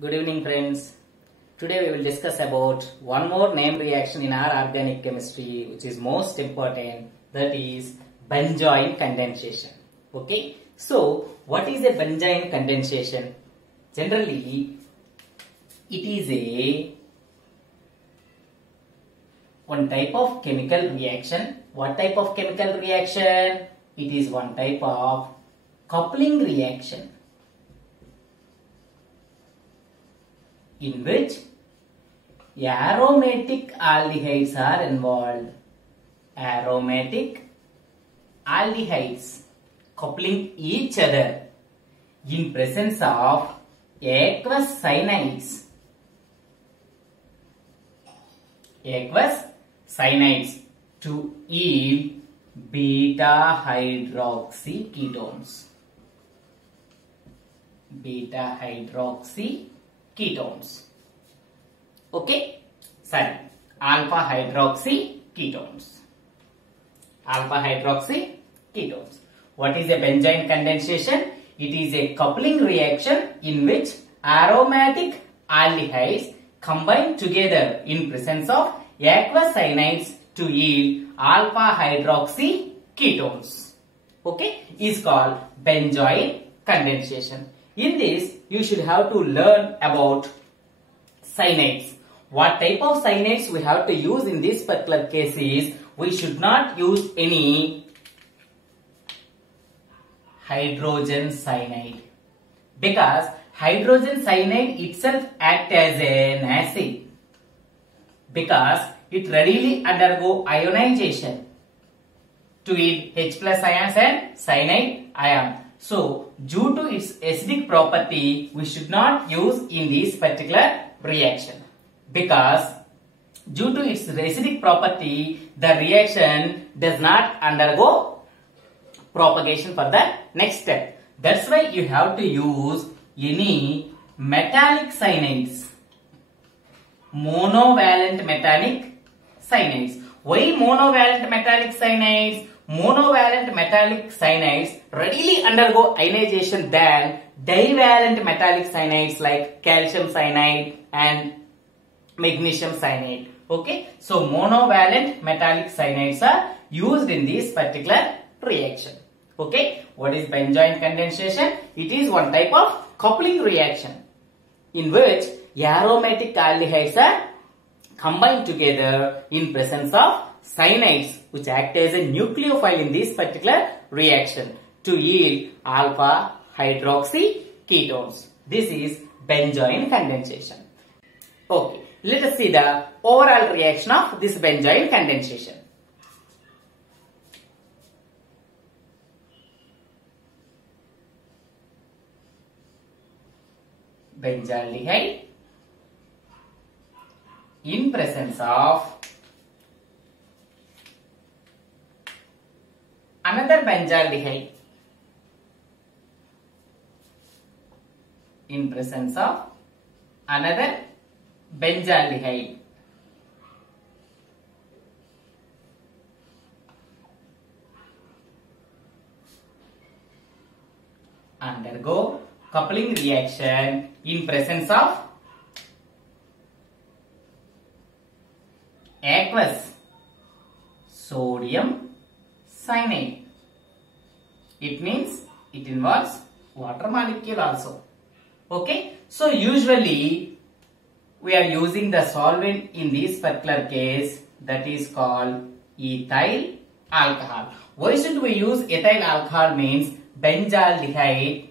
Good evening friends. Today we will discuss about one more name reaction in our organic chemistry which is most important, that is benzoin condensation. Okay. So what is a benzoin condensation? Generally it is one type of chemical reaction. What type of chemical reaction? It is one type of coupling reaction in which aromatic aldehydes are involved. Aromatic aldehydes coupling each other in presence of aqueous cyanides. Aqueous cyanides to yield beta hydroxy ketones. Beta hydroxy ketones. Okay? Sorry. Alpha hydroxy ketones. Alpha hydroxy ketones. What is a benzoin condensation? It is a coupling reaction in which aromatic aldehydes combine together in presence of aqueous cyanides to yield alpha hydroxy ketones. Okay? Is called benzoin condensation. In this, you should have to learn about cyanides. What type of cyanides we have to use in this particular case is, we should not use any hydrogen cyanide, because hydrogen cyanide itself acts as an acid, because it readily undergo ionization to yield H plus ions and cyanide ion. So, due to its acidic property, we should not use in this particular reaction, because due to its acidic property, the reaction does not undergo propagation for the next step. That's why you have to use any metallic cyanides, monovalent metallic cyanides. Why monovalent metallic cyanides? Monovalent metallic cyanides readily undergo ionization than divalent metallic cyanides like calcium cyanide and magnesium cyanide. Okay, so monovalent metallic cyanides are used in this particular reaction. Okay, what is benzoin condensation? It is one type of coupling reaction in which aromatic aldehydes are combined together in presence of cyanides which act as a nucleophile in this particular reaction to yield alpha hydroxy ketones. This is benzoin condensation. Okay, let us see the overall reaction of this benzoin condensation. Benzaldehyde in presence of another benzaldehyde in presence of another benzaldehyde undergo coupling reaction in presence of aqueous sodium cyanide. It means it involves water molecule also. Okay, so usually we are using the solvent in this particular case, that is called ethyl alcohol. Why should we use ethyl alcohol? Means benzaldehyde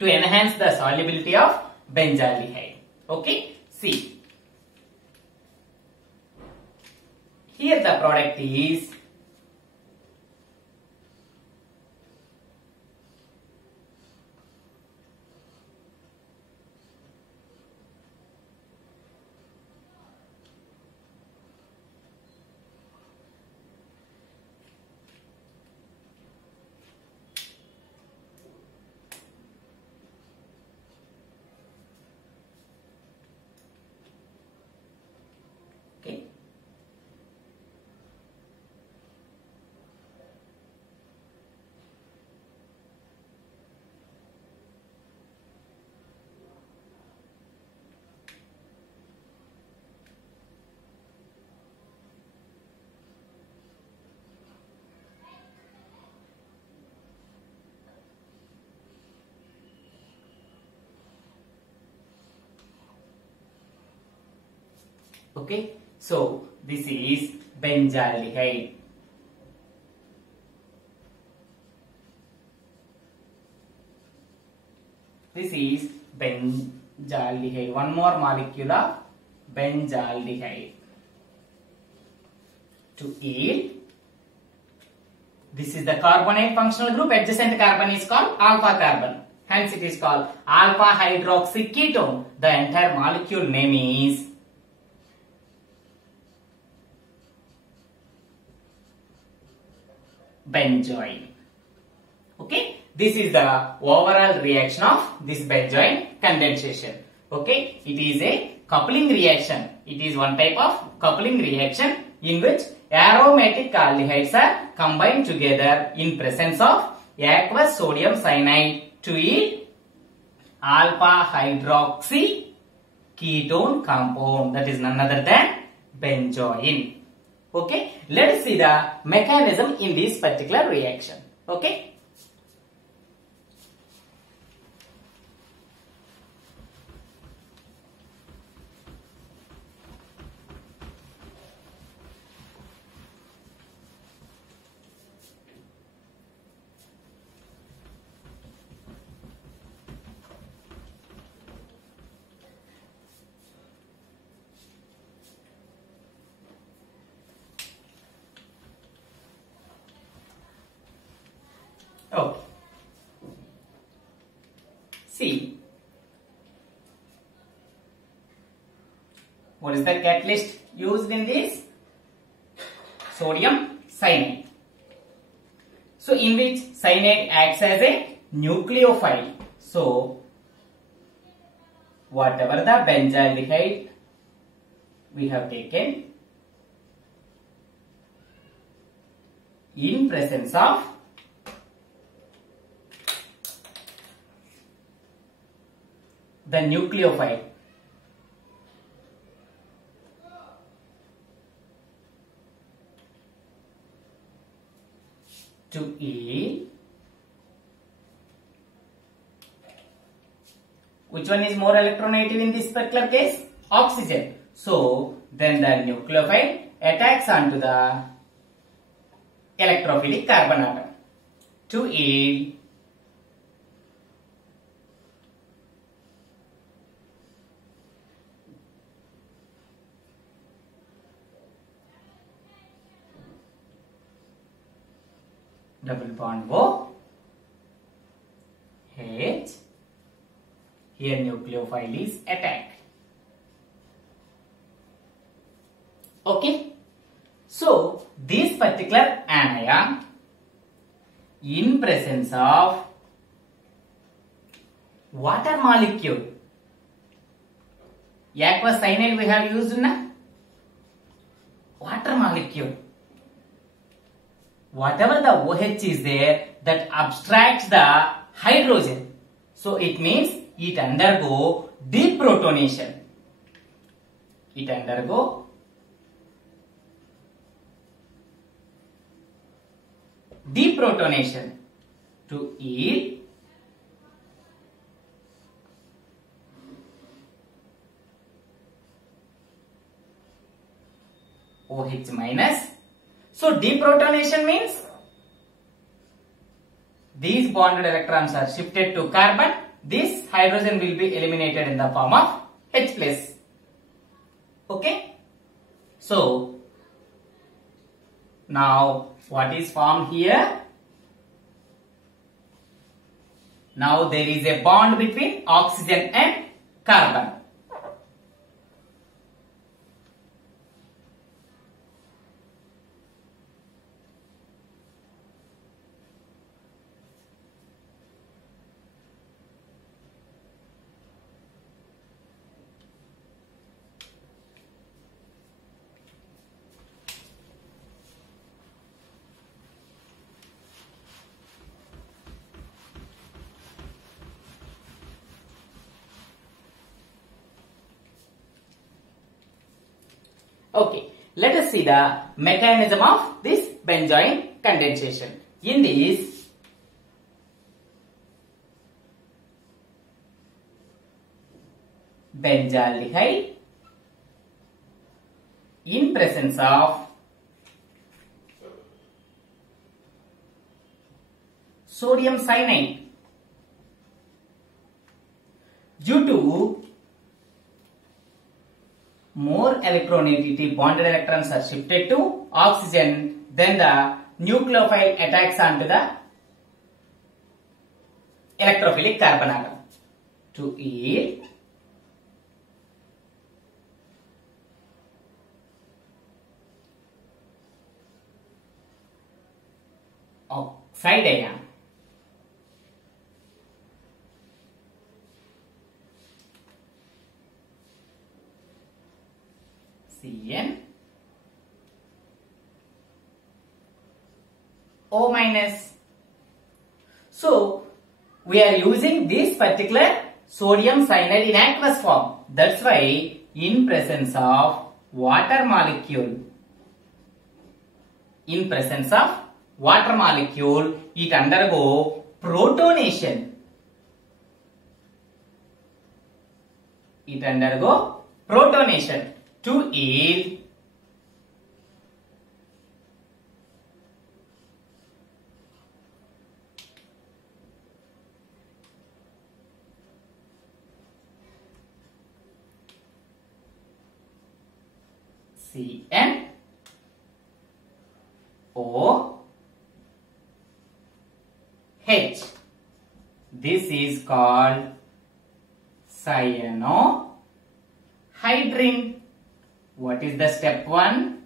to enhance the solubility of benzaldehyde. Okay, see. Here the product is okay. Okay, so this is benzaldehyde. This is benzaldehyde. One more molecule of benzaldehyde. To yield, this is the carbonate functional group. Adjacent carbon is called alpha carbon. Hence it is called alpha hydroxy ketone. The entire molecule name is benzoin. Okay, this is the overall reaction of this benzoin condensation. Okay, it is a coupling reaction. It is one type of coupling reaction in which aromatic aldehydes are combined together in presence of aqueous sodium cyanide to yield alpha hydroxy ketone compound, that is none other than benzoin. Okay, let us see the mechanism in this particular reaction. Okay. Okay. See, what is the catalyst used in this? Sodium cyanide. So, in which cyanide acts as a nucleophile. So, whatever the benzaldehyde we have taken in presence of the nucleophile to yield, which one is more electronegative in this particular case? Oxygen. So then the nucleophile attacks onto the electrophilic carbon atom to yield double bond O H. Here nucleophile is attacked. Okay. So this particular anion in presence of water molecule, aqueous cyanide we have used na water molecule. Whatever the OH is there, that abstracts the hydrogen. So it means it undergo deprotonation. It undergo deprotonation to yield OH minus. So deprotonation means these bonded electrons are shifted to carbon. This hydrogen will be eliminated in the form of H plus. Okay. So now what is formed here? Now there is a bond between oxygen and carbon. Okay, let us see the mechanism of this benzoin condensation. In this, benzaldehyde in presence of sodium cyanide. Due to more electronegativity, bonded electrons are shifted to oxygen, then the nucleophile attacks onto the electrophilic carbon atom to yield oxide ion. Cn O minus. So we are using this particular sodium cyanide in aqueous form. That's why in presence of water molecule, it undergo protonation. To yield Cn O H. This is called cyanohydrin. What is the step 1?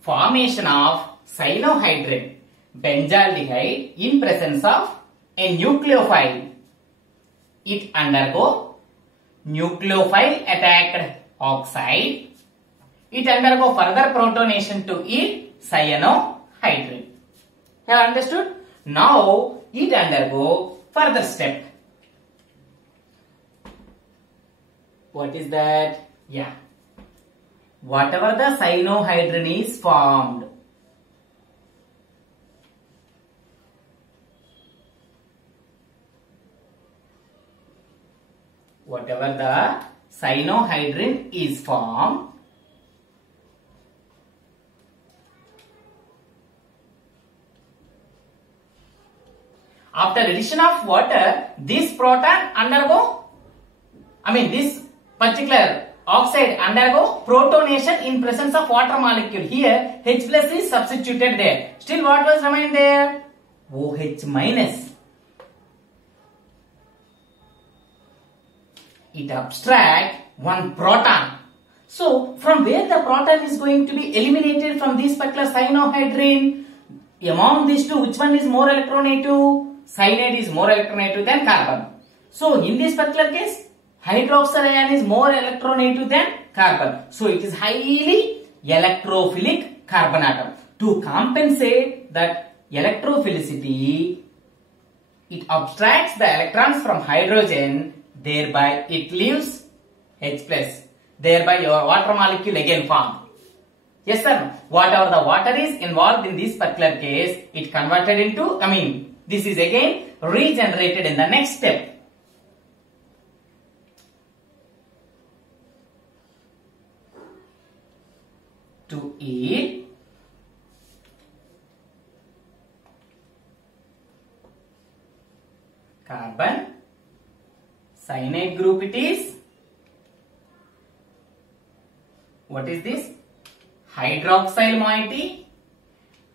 Formation of cyanohydrin, benzaldehyde in presence of a nucleophile. It undergo nucleophile attacked oxide. It undergo further protonation to yield cyanohydrin. Have you understood? Now it undergo further step. What is that? Yeah. Whatever the cyanohydrin is formed, after addition of water, this proton undergo, this particular oxide undergo protonation in presence of water molecule. Here H plus is substituted there. Still what was remained there? OH minus. It abstracts one proton. So from where the proton is going to be eliminated from this particular cyanohydrin? Among these two, which one is more electronegative? Cyanide is more electronegative than carbon. So in this particular case, hydroxyl ion is more electronegative than carbon. So it is highly electrophilic carbon atom. To compensate that electrophilicity, it abstracts the electrons from hydrogen, thereby it leaves H plus. Thereby your water molecule again formed. Yes sir, whatever the water is involved in this particular case, it converted into, this is again regenerated in the next step. To yield carbon cyanide group it is. What is this? Hydroxyl moiety.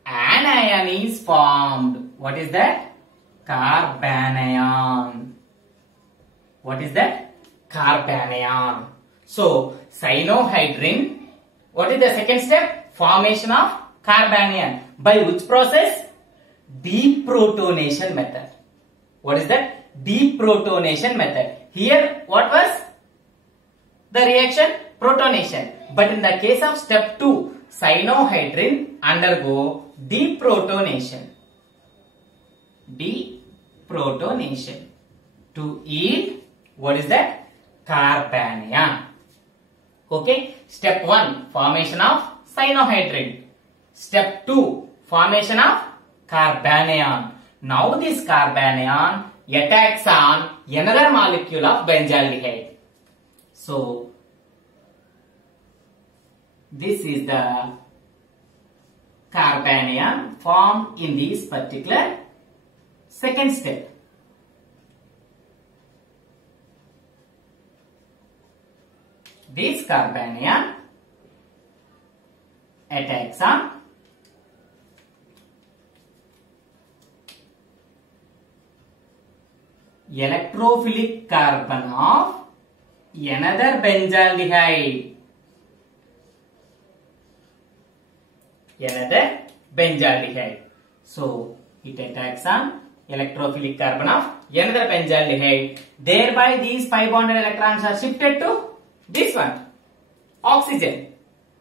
An ion is formed. What is that? Carbanion. What is that? Carbanion. So cyanohydrin. What is the second step? Formation of carbanion. By which process? Deprotonation method. What is that? Deprotonation method. Here what was the reaction? Protonation. But in the case of step 2, cyanohydrin undergo deprotonation. Deprotonation. To yield, what is that? Carbanion. Okay. Step 1, formation of cyanohydrin. Step 2, formation of carbanion. Now this carbanion attacks on another molecule of benzaldehyde. So This is the carbanion formed in this particular second step. This carbanion attacks on electrophilic carbon of another benzaldehyde. Another benzaldehyde. So it attacks on electrophilic carbon of another benzaldehyde. Thereby these pi bonded electrons are shifted to this one, oxygen.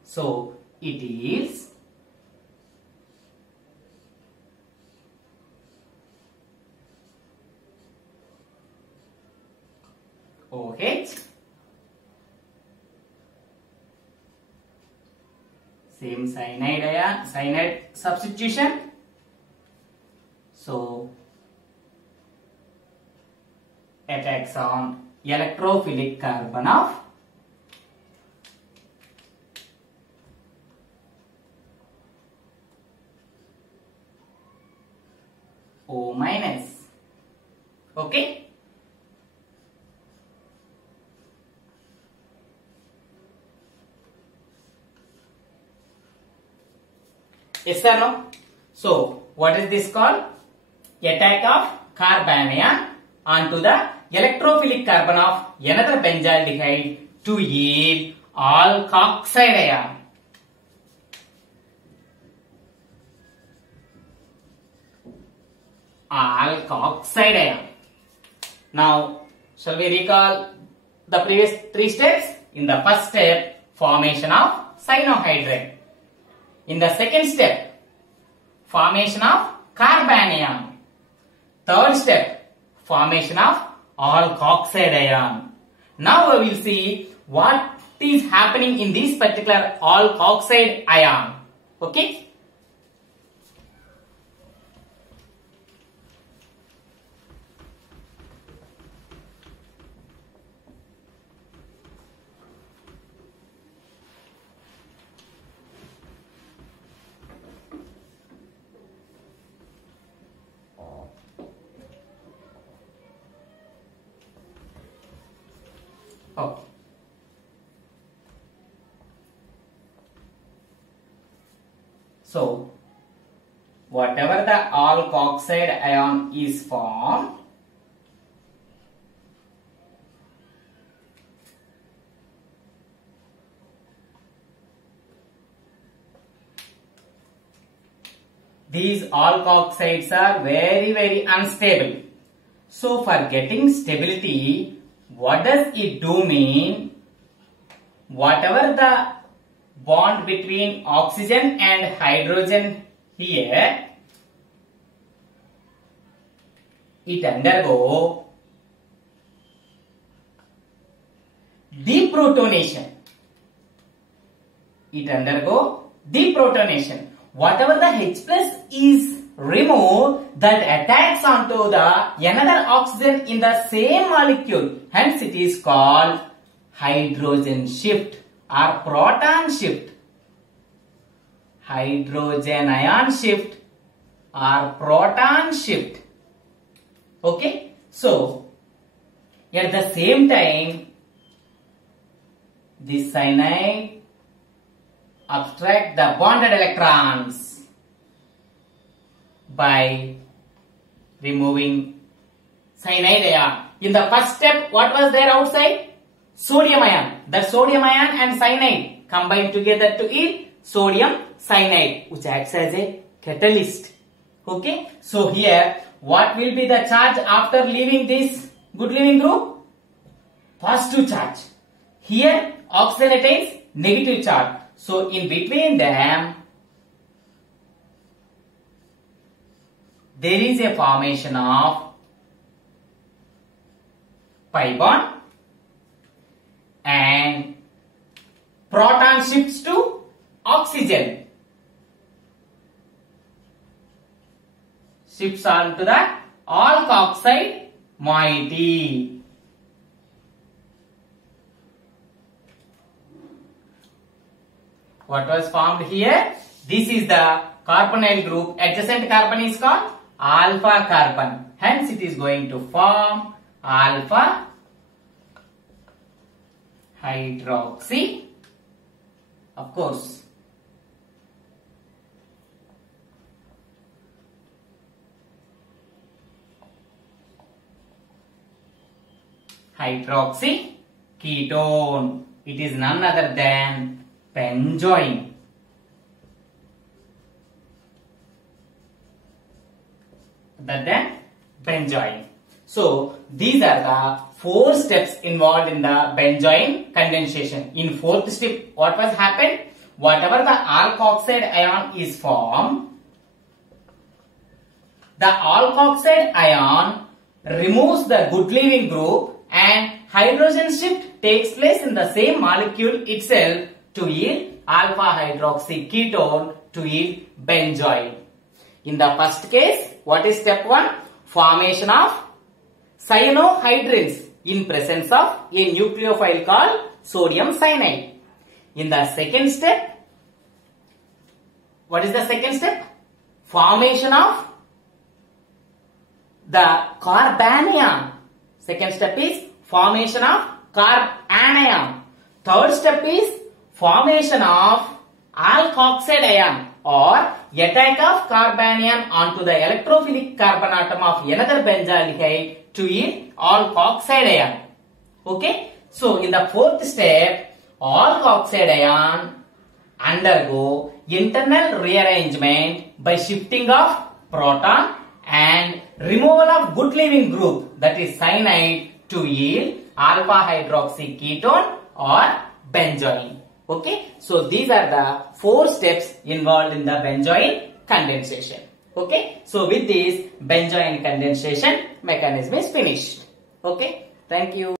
So it is OH. Same cyanide substitution. So attacks on electrophilic carbon of O minus. Okay. Yes or no? So what is this called? Attack of carbanion onto the electrophilic carbon of another benzaldehyde to yield alkoxide ion. Alkoxide ion. Now, shall we recall the previous three steps? In the first step, formation of cyanohydrin. In the second step, formation of carbanion. Third step, formation of alkoxide ion. Now we will see what is happening in this particular alkoxide ion. Okay? Okay. So, whatever the alkoxide ion is formed, these alkoxides are very unstable. So, for getting stability, what does it do mean? Whatever the bond between oxygen and hydrogen here, it undergo deprotonation. It undergo deprotonation. Whatever the H plus is removed, that attacks onto the another oxygen in the same molecule. Hence it is called hydrogen shift or proton shift. Hydrogen ion shift or proton shift. Okay. So at the same time, this cyanide abstract the bonded electrons by removing cyanide ion. In the first step, what was there outside? Sodium ion. The sodium ion and cyanide combine together to yield sodium cyanide, which acts as a catalyst. Okay. So here, what will be the charge after leaving this good leaving group? Positive charge. Here, oxygen attains negative charge. So in between them, there is a formation of pi bond and proton shifts to oxygen. Shifts on to the alkoxide moiety. what was formed here? This is the carbonyl group. Adjacent carbon is called alpha carbon. Hence it is going to form alpha hydroxy. Of course, hydroxy ketone. It is none other than benzoin. Other than benzoin. So these are the 4 steps involved in the benzoin condensation. In 4th step, what was happened? Whatever the alkoxide ion is formed, the alkoxide ion removes the good leaving group and hydrogen shift takes place in the same molecule itself to yield alpha hydroxy ketone to yield benzoin. In the first case, what is step 1? Formation of cyanohydrins in presence of a nucleophile called sodium cyanide. In the second step, what is the second step? Formation of the carbanion. Second step is formation of carbanion. Third step is formation of alkoxide ion or attack of carbanion onto the electrophilic carbon atom of another benzaldehyde to yield alkoxide ion. Okay. So in the 4th step, alkoxide ion undergo internal rearrangement by shifting of proton and removal of good leaving group, that is cyanide, to yield alpha hydroxy ketone or benzoin. Okay. So these are the 4 steps involved in the benzoin condensation. Okay. So with this, benzoin condensation mechanism is finished. Okay. Thank you.